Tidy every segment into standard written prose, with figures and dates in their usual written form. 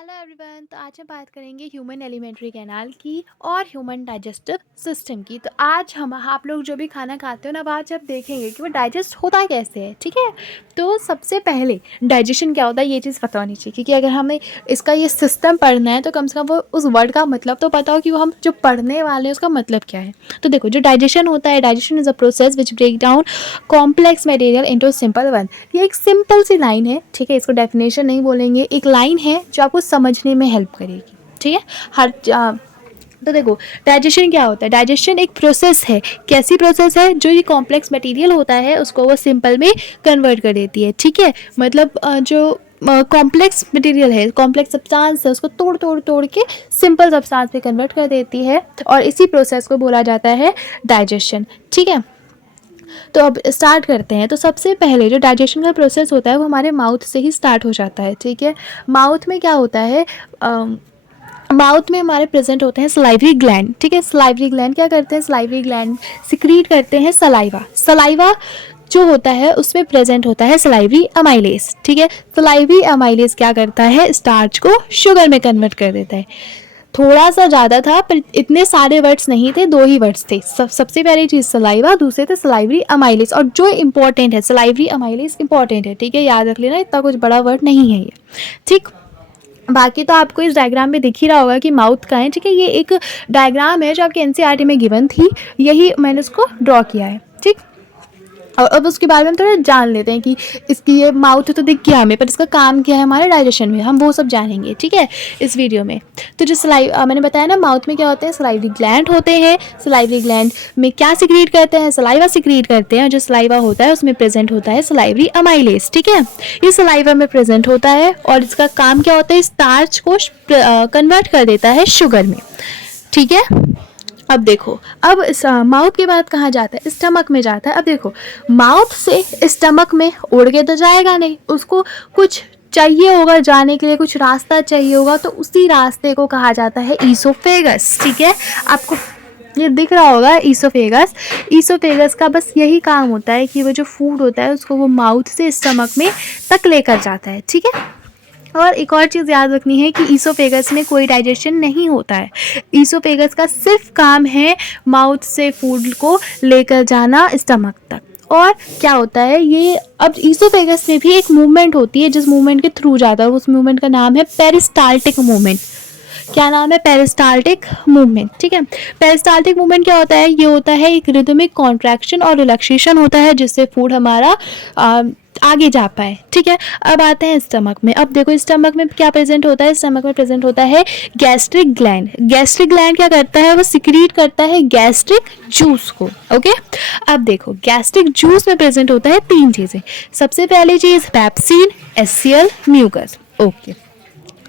Hello everyone. तो आज हम बात करेंगे ह्यूमन एलिमेंट्री कैनाल की और ह्यूमन डाइजेस्टिव सिस्टम की। तो आज हम आप लोग जो भी खाना खाते हो ना, वो आज आप देखेंगे कि वो डाइजेस्ट होता कैसे है। ठीक है, तो सबसे पहले डाइजेशन क्या होता है ये चीज़ पता होनी चाहिए, क्योंकि अगर हमें इसका ये सिस्टम पढ़ना है तो कम से कम वो उस वर्ड का मतलब तो पता हो कि वो हम जो पढ़ने वाले हैं उसका मतलब क्या है। तो देखो, जो डाइजेशन होता है, digestion is a process which break down complex material into simple one. ये एक सिंपल सी लाइन है, ठीक है, इसको डेफिनेशन नहीं बोलेंगे, एक लाइन है जो आपको समझने में हेल्प करेगी। ठीक है, तो देखो, डाइजेशन क्या होता है। डाइजेशन एक प्रोसेस है। कैसी प्रोसेस है? जो ये कॉम्प्लेक्स मटेरियल होता है उसको वो सिंपल में कन्वर्ट कर देती है। ठीक है, मतलब जो कॉम्प्लेक्स मटेरियल है, कॉम्प्लेक्स सब्सटेंस है, उसको तोड़ के सिंपल सब्सटेंस में कन्वर्ट कर देती है, और इसी प्रोसेस को बोला जाता है डाइजेशन। ठीक है, तो अब स्टार्ट करते हैं। तो सबसे पहले जो डाइजेशन का प्रोसेस होता है वो हमारे माउथ से ही स्टार्ट हो जाता है। ठीक है, माउथ में क्या होता है, माउथ में हमारे प्रेजेंट होते हैं सलाइवरी ग्लैंड। ठीक है, सलाइवरी ग्लैंड क्या करते हैं, सलाइवरी ग्लैंड सिक्रीट करते हैं सलाइवा। सलाइवा जो होता है उसमें प्रेजेंट होता है सलाइवरी अमाइलेज। ठीक है, सलाइवरी अमाइलेज क्या करता है, स्टार्च को शुगर में कन्वर्ट कर देता है। थोड़ा सा ज़्यादा था पर इतने सारे वर्ड्स नहीं थे, दो ही वर्ड्स थे। सबसे पहली चीज़ सलाइवा, दूसरे थे सलाइवरी अमाइलेज। और जो इम्पॉर्टेंट है, सलाइवरी अमाइलेज इंपॉर्टेंट है। ठीक है, याद रख लेना, इतना कुछ बड़ा वर्ड नहीं है ये। ठीक, बाकी तो आपको इस डायग्राम में दिख ही रहा होगा कि माउथ का है। ठीक है, ये एक डायग्राम है जो आपके एनसीईआरटी में गिवन थी, यही मैंने उसको ड्रॉ किया है। ठीक, और अब उसके बारे में हम थोड़ा जान लेते हैं कि इसकी ये माउथ तो दिख गया हमें, पर इसका काम क्या है हमारे डाइजेशन में, हम वो सब जानेंगे। ठीक है, इस वीडियो में। तो जो मैंने बताया ना, माउथ में क्या होते हैं, सलाइवरी ग्लैंड होते हैं। सलाइवरी ग्लैंड में क्या सिक्रीट करते हैं, सलाइवा सिक्रीट करते हैं। और जो सलाइवा होता है उसमें प्रेजेंट होता है सलाइवरी अमाइलेज। ठीक है, ये सलाइवा में प्रेजेंट होता है और इसका काम क्या होता है, स्टार्च को कन्वर्ट कर देता है शुगर में। ठीक है, अब देखो, अब माउथ के बाद कहाँ जाता है, स्टमक में जाता है। अब देखो, माउथ से स्टमक में उड़ के तो जाएगा नहीं, उसको कुछ चाहिए होगा जाने के लिए, कुछ रास्ता चाहिए होगा, तो उसी रास्ते को कहा जाता है ईसोफेगस। ठीक है, आपको ये दिख रहा होगा ईसोफेगस। ईसोफेगस का बस यही काम होता है कि वो जो फूड होता है उसको वो माउथ से स्टमक में तक लेकर जाता है। ठीक है, और एक और चीज़ याद रखनी है कि ईसोफेगस में कोई डाइजेशन नहीं होता है। ईसोफेगस का सिर्फ काम है माउथ से फूड को लेकर जाना स्टमक तक। और क्या होता है ये, अब ईसोफेगस में भी एक मूवमेंट होती है जिस मूवमेंट के थ्रू जाता है, उस मूवमेंट का नाम है पेरिस्टाल्टिक मूवमेंट। क्या नाम है, पेरिस्टाल्टिक मूवमेंट। ठीक है, पेरिस्टाल्टिक मूवमेंट क्या होता है, ये होता है एक रिदमिक कॉन्ट्रैक्शन और रिलैक्सेशन होता है जिससे फूड हमारा आगे जा पाए। ठीक है, अब आते हैं स्टमक में। अब देखो, स्टमक में क्या प्रेजेंट होता है, स्टमक में प्रेजेंट होता है गैस्ट्रिक ग्लैंड। गैस्ट्रिक ग्लैंड क्या करता है, वो सिक्रीट करता है गैस्ट्रिक जूस को। ओके, अब देखो, गैस्ट्रिक जूस में प्रेजेंट होता है तीन चीज़ें। सबसे पहली चीज़ पेप्सिन, एचसीएल, म्यूकस। ओके,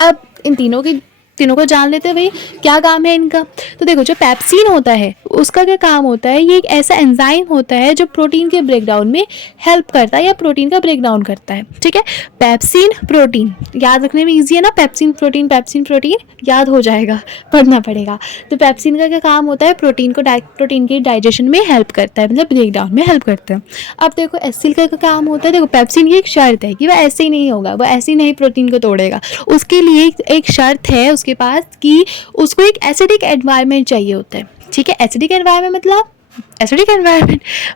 अब इन तीनों को जान लेते हैं भाई क्या काम है इनका। तो देखो, जो पेप्सिन होता है उसका क्या काम होता है, ये एक ऐसा एंजाइम होता है जो प्रोटीन के ब्रेकडाउन में हेल्प करता है या प्रोटीन का ब्रेकडाउन करता है। ठीक है, पेप्सिन प्रोटीन याद रखने में इजी है ना, पेप्सिन प्रोटीन याद हो जाएगा, पढ़ना पड़ेगा। तो पेप्सिन का क्या काम होता है, प्रोटीन के डाइजेशन में हेल्प करता है, मतलब ब्रेकडाउन में हेल्प करता है। अब देखो, एसिल का काम होता है, देखो पेप्सिन की एक शर्त है कि वह ऐसे ही नहीं होगा, वह ऐसे ही नहीं प्रोटीन को तोड़ेगा। उसके लिए एक शर्त है उसके पास कि उसको एक एसिडिक एनवायरनमेंट चाहिए होता है। ठीक है, एसिडिक एनवायरनमेंट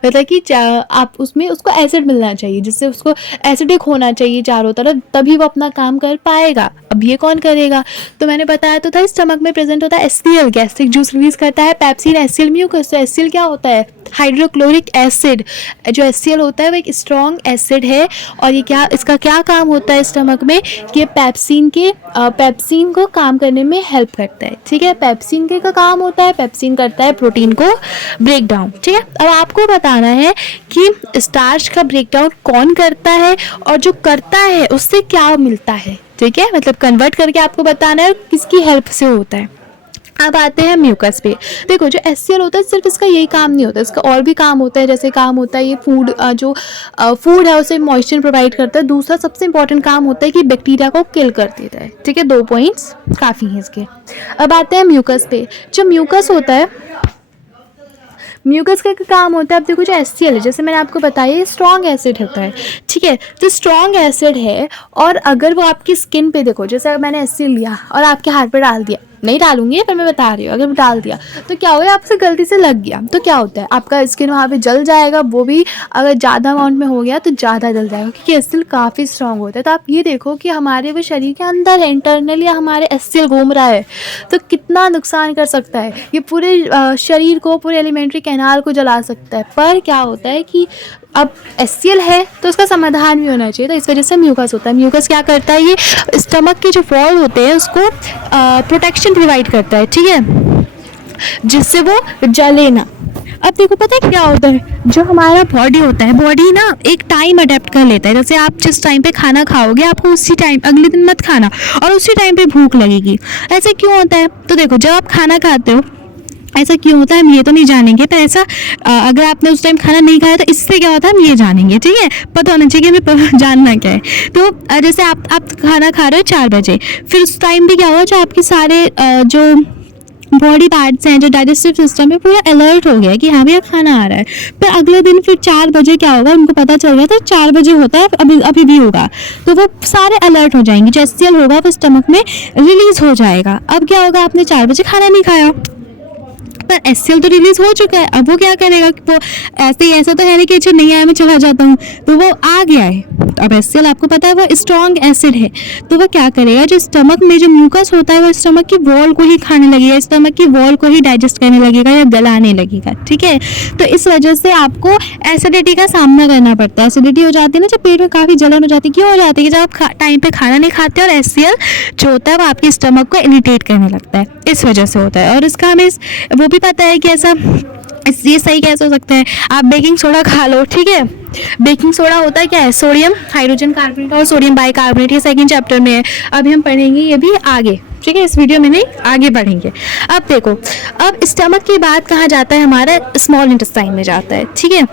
मतलब कि आप उसमें उसको एसिड मिलना चाहिए, जिससे उसको एसिडिक होना चाहिए चारों तरफ, तभी वो अपना काम कर पाएगा। अब ये कौन करेगा, तो मैंने बताया तो था, स्टमक में प्रेजेंट होता है एचसीएल, गैस्ट्रिक जूस रिलीज करता है पेप्सिन, एचसीएल, म्यूकस। तो एचसीएल क्या होता है, हाइड्रोक्लोरिक एसिड। जो एचसीएल होता है वो एक स्ट्रॉन्ग एसिड है, और ये इसका क्या काम होता है स्टमक में, कि पेप्सिन को काम करने में हेल्प करता है। ठीक है, पेप्सिन का काम होता है, पेप्सिन करता है प्रोटीन को ब्रेक डाउन। ठीक है, अब आपको बताना है कि स्टार्च का ब्रेकडाउन कौन करता है और जो करता है उससे क्या मिलता है। ठीक है, मतलब कन्वर्ट करके आपको बताना है किसकी हेल्प से होता है। अब आते हैं म्यूकस पे। देखो, जो एचसीएल होता है सिर्फ इसका यही काम नहीं होता, इसका और भी काम होता है। जैसे काम होता है ये फूड है उसे मॉइस्चर प्रोवाइड करता है। दूसरा सबसे इंपॉर्टेंट काम होता है कि बैक्टीरिया को किल कर देता है। ठीक है, 2 पॉइंट्स काफ़ी हैं इसके। अब आते हैं म्यूकस पे। जो म्यूकस होता है, म्यूकस का काम होता है, अब देखो जो HCl है, जैसे मैंने आपको बताया, ये स्ट्रॉन्ग एसिड होता है, ठीक है। तो स्ट्रॉन्ग एसिड है, और अगर वो आपकी स्किन पे, देखो जैसे अगर मैंने HCl लिया और आपके हाथ पे डाल दिया, नहीं डालूंगी पर मैं बता रही हूँ, अगर डाल दिया तो क्या होगा, आपसे गलती से लग गया तो क्या होता है, आपका स्किन वहाँ पे जल जाएगा, वो भी अगर ज़्यादा अमाउंट में हो गया तो ज़्यादा जल जाएगा, क्योंकि HCl काफ़ी स्ट्रॉन्ग होता है। तो आप ये देखो कि हमारे वो शरीर के अंदर है, इंटरनल या हमारे HCl घूम रहा है, तो कितना नुकसान कर सकता है ये, पूरे शरीर को, पूरे एलिमेंट्री कैनाल को जला सकता है। पर क्या होता है कि अब HCl है तो उसका समाधान भी होना चाहिए, तो इस वजह से म्यूकस होता है। म्यूकस क्या करता है, ये स्टमक के जो वॉल होते हैं उसको प्रोटेक्शन प्रोवाइड करता है, ठीक है, जिससे वो जले ना। अब देखो पता है क्या होता है, जो हमारा बॉडी होता है, बॉडी ना एक टाइम अडेप्ट कर लेता है। जैसे आप जिस टाइम पे खाना खाओगे, आपको उसी टाइम, अगले दिन मत खाना, और उसी टाइम पे भूख लगेगी। ऐसे क्यों होता है, तो देखो जब आप खाना खाते हो, ऐसा क्यों होता है हम ये तो नहीं जानेंगे, पर ऐसा अगर आपने उस टाइम खाना नहीं खाया तो इससे क्या होता है हम ये जानेंगे, ठीक है, पता होना चाहिए कि हमें जानना क्या है। तो जैसे आप खाना खा रहे हो 4 बजे, फिर उस टाइम पे क्या हुआ, जो आपके सारे जो बॉडी पार्ट्स हैं, जो डाइजेस्टिव सिस्टम है, पूरा अलर्ट हो गया कि हाँ भैया खाना आ रहा है। फिर अगले दिन फिर 4 बजे क्या होगा, उनको पता चल गया था 4 बजे होता है, अभी भी होगा, तो वो सारे अलर्ट हो जाएंगे, जो HCl होगा वो स्टमक में रिलीज हो जाएगा। अब क्या होगा, आपने 4 बजे खाना नहीं खाया, पर HCl तो रिलीज हो चुका है, अब वो क्या करेगा, वो ऐसा तो है नहीं कि नहीं आया मैं चला जाता हूँ, तो वो आ गया है। तो अब HCl आपको पता है वो स्ट्रॉन्ग एसिड है, तो वो क्या करेगा, जो स्टमक में जो म्यूकस होता है वो स्टमक की वॉल को ही खाने लगेगा, स्टमक की वॉल को ही डाइजेस्ट करने लगेगा या गलाने लगेगा, ठीक है। तो इस वजह से आपको एसिडिटी का सामना करना पड़ता है। एसिडिटी हो जाती है ना, जब पेट में काफ़ी जलन हो जाती है, क्यों हो जाती है, कि जब आप टाइम पे खाना नहीं खाते और HCl जो होता है वो आपके स्टमक को इरिटेट करने लगता है, इस वजह से होता है। और इसका हमें वो भी पता है कि ऐसा ये सही कैसे हो सकता है, आप बेकिंग सोडा खा लो, ठीक है, बेकिंग सोडा होता है क्या है, सोडियम हाइड्रोजन कार्बोनेट और सोडियम बाइकार्बोनेट, ये सेकंड चैप्टर में है, अभी हम पढ़ेंगे ये भी आगे, ठीक है, इस वीडियो में नहीं, आगे पढ़ेंगे। अब देखो, अब स्टमक के बाद कहाँ जाता है, हमारा स्मॉल इंटेस्टाइन में जाता है, ठीक है।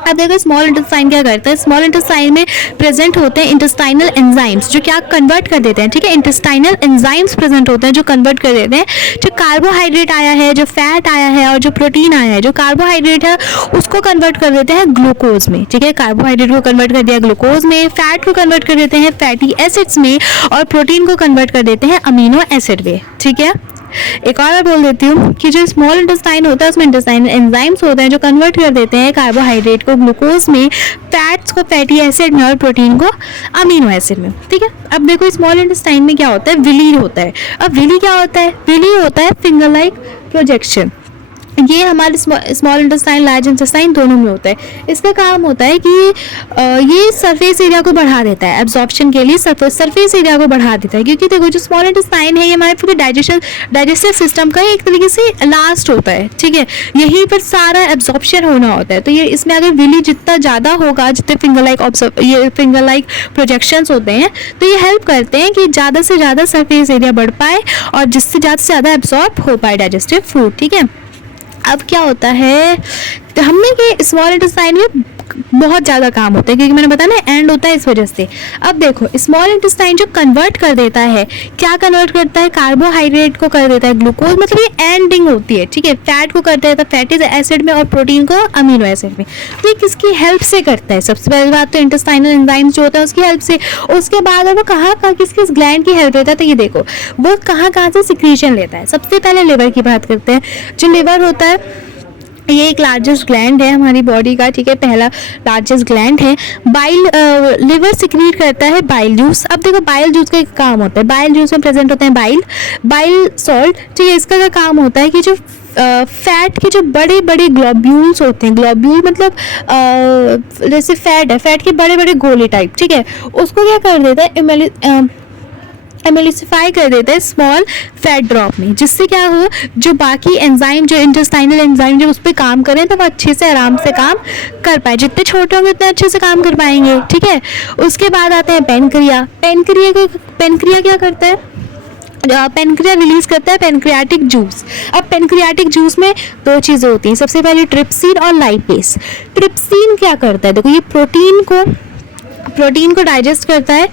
अब देखो स्मॉल इंटेस्टाइन क्या करता है, स्मॉल इंटेस्टाइन में प्रेजेंट होते हैं इंटेस्टाइनल एंजाइम्स, जो क्या कन्वर्ट कर देते हैं, ठीक है, इंटेस्टाइनल एंजाइम्स प्रेजेंट होते हैं जो कन्वर्ट कर देते हैं, जो कार्बोहाइड्रेट आया है, जो फैट आया है और जो प्रोटीन आया है, जो कार्बोहाइड्रेट है उसको कन्वर्ट कर देते हैं ग्लूकोज में, ठीक है, कार्बोहाइड्रेट को कन्वर्ट कर दिया ग्लूकोज में, फैट को कन्वर्ट कर देते हैं फैटी एसिड्स में, और प्रोटीन को कन्वर्ट कर देते हैं अमीनो एसिड में, ठीक है। एक और बोल देती हूँ कि जो स्मॉल इंटेस्टाइन होता है उसमें इंटेस्टाइनल एंजाइम्स होते हैं जो कन्वर्ट कर देते हैं कार्बोहाइड्रेट को ग्लूकोज में, फैट्स को फैटी एसिड में और प्रोटीन को अमीनो एसिड में, ठीक है। अब देखो स्मॉल इंटेस्टाइन में क्या होता है, विली होता है। अब विली क्या होता है, विली होता है फिंगर लाइक प्रोजेक्शन, ये हमारे स्मॉल इंटेस्टाइन लार्ज इंटेस्टाइन दोनों में होता है। इसका काम होता है कि ये सरफेस एरिया को बढ़ा देता है, एब्जॉर्प्शन के लिए सरफेस एरिया को बढ़ा देता है, क्योंकि देखो जो स्मॉल इंटेस्टाइन है ये हमारे पूरे डाइजेस्टिव सिस्टम का एक तरीके से लास्ट होता है, ठीक है, यहीं पर सारा एब्जॉर्प्शन होना होता है। तो ये इसमें अगर विली जितना ज़्यादा होगा, जितने फिंगर लाइक प्रोजेक्शंस होते हैं, तो ये हेल्प करते हैं कि ज़्यादा से ज़्यादा सरफेस एरिया बढ़ पाए और जिससे ज़्यादा से ज़्यादा एब्जॉर्ब हो पाए डाइजेस्टिव फूड, ठीक है। अब क्या होता है, तो हमने कि स्मॉल इंटेस्टाइन में बहुत ज़्यादा काम होता है, क्योंकि मैंने बताया ना एंड होता है इस वजह से। अब देखो स्मॉल इंटेस्टाइन जो कन्वर्ट कर देता है, क्या कन्वर्ट करता है, कार्बोहाइड्रेट को कर देता है ग्लूकोज, मतलब ये एंडिंग होती है, ठीक है, फैट को करता है तो फैटी एसिड में और प्रोटीन को अमीनो एसिड में। तो ये किसकी हेल्प से करता है, सबसे पहली बात तो इंटेस्टाइनल एंजाइम्स जो होता है उसकी हेल्प से। उसके बाद वो कहाँ किस ग्लैंड की हेल्प लेता है, तो ये देखो वो कहाँ से सिक्रीशन लेता है। सबसे पहले लिवर की बात करते हैं। जो लिवर होता है ये एक लार्जेस्ट ग्लैंड है हमारी बॉडी का, ठीक है, पहला लार्जेस्ट ग्लैंड है। बाइल लिवर सिक्रीट करता है बाइल जूस। अब देखो बाइल जूस का एक काम होता है, बाइल जूस में प्रेजेंट होते हैं बाइल सॉल्ट, ठीक है। इसका क्या काम होता है कि जो फैट के जो बड़े बड़े ग्लोब्यूल्स होते हैं, ग्लोब्यूल मतलब जैसे फैट है, फैट के बड़े बड़े गोले टाइप, ठीक है, उसको क्या कर देता है, एमोलिसिफाई कर देते हैं स्मॉल फैट ड्रॉप में, जिससे क्या हो, जो बाकी एंजाइम जो इंटेस्टाइनल एंजाइम जो उस पर काम करें तो वो अच्छे से आराम से काम कर पाए, जितने छोटे होंगे उतने अच्छे से काम कर पाएंगे, ठीक है। उसके बाद आते हैं पेनक्रिया। पेनक्रिया क्या करता है, पेनक्रिया रिलीज करता है पेनक्रियाटिक जूस। अब पेनक्रियाटिक जूस में दो चीज़ें होती हैं, सबसे पहले ट्रिप्सिन और लाइपेस। ट्रिप्सिन क्या करता है, देखो ये प्रोटीन को डाइजेस्ट करता है,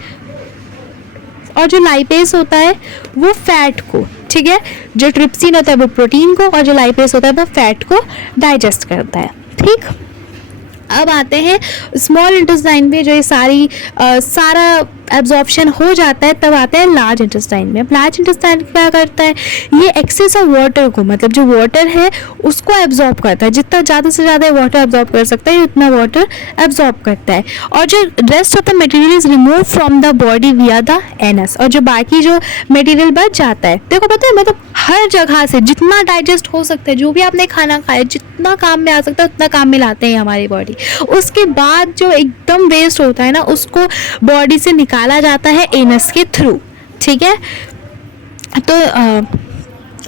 और जो लाइपेस होता है वो फैट को, ठीक है। जो ट्रिप्सिन होता है वो प्रोटीन को, और जो लाइपेज होता है वो फैट को डाइजेस्ट करता है, ठीक। अब आते हैं स्मॉल इंटेस्टाइन में, जो ये सारा एब्जॉर्प्शन हो जाता है, तब आते हैं लार्ज इंटेस्टाइन में। अब लार्ज इंटेस्टाइन क्या करता है, ये एक्सेस ऑफ वाटर को, मतलब जो वाटर है उसको एब्जॉर्ब करता है, जितना ज़्यादा से ज़्यादा वाटर एब्जॉर्ब कर सकता है उतना वाटर एब्जॉर्ब करता है, और जो rest of the material is remove from the body विया द एनस, और जो बाकी जो मटेरियल बच जाता है, देखो पता है मतलब हर जगह से जितना डाइजेस्ट हो सकता है, जो भी आपने खाना खाया जितना काम में आ सकता है उतना काम में लाते हैं हमारी बॉडी। उसके बाद जो एकदम वेस्ट होता है ना, उसको बॉडी से निकाला जाता है एनस के थ्रू, ठीक है। तो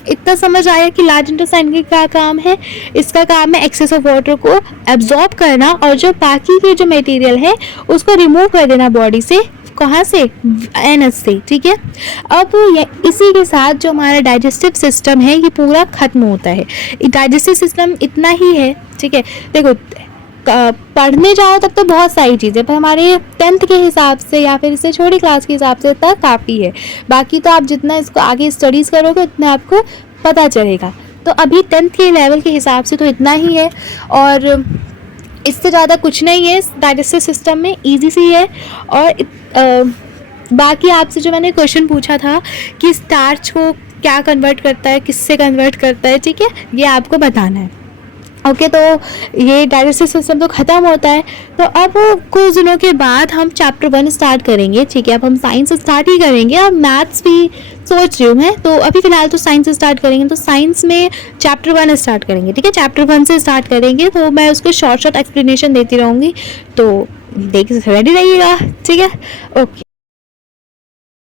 इतना समझ आया कि लार्ज इंटेस्टाइन का क्या काम है। इसका काम है एक्सेस ऑफ वाटर को एब्जॉर्ब करना, और जो बाकी के जो मटेरियल है उसको रिमूव कर देना बॉडी से। कहाँ से? एनस से, ठीक है। अब इसी के साथ जो हमारा डाइजेस्टिव सिस्टम है ये पूरा खत्म होता है। डाइजेस्टिव सिस्टम इतना ही है, ठीक है। देखो पढ़ने जाओ तब तो बहुत सारी चीज़ें, पर हमारे 10th के हिसाब से या फिर इससे छोटी क्लास के हिसाब से तक काफ़ी है। बाकी तो आप जितना इसको आगे स्टडीज़ करोगे उतना आपको पता चलेगा। तो अभी 10th के लेवल के हिसाब से तो इतना ही है, और इससे ज़्यादा कुछ नहीं है डाइजेस्टिव सिस्टम में, इजी सी है। और बाकी आपसे जो मैंने क्वेश्चन पूछा था कि स्टार्च को क्या कन्वर्ट करता है, किससे कन्वर्ट करता है, ठीक है, ये आपको बताना है। ओके, तो ये डाइजेस्टिव सिस्टम तो ख़त्म होता है। तो अब कुछ दिनों के बाद हम चैप्टर 1 स्टार्ट करेंगे, ठीक है। अब हम साइंस स्टार्ट ही करेंगे, अब मैथ्स भी सोच रही हूँ मैं, तो अभी फ़िलहाल तो साइंस स्टार्ट करेंगे। तो साइंस में चैप्टर 1 स्टार्ट करेंगे, ठीक है। चैप्टर 1 से स्टार्ट करेंगे, तो मैं उसको शॉर्ट एक्सप्लेनेशन देती रहूँगी, तो रेडी रहिएगा, ठीक है। ओके।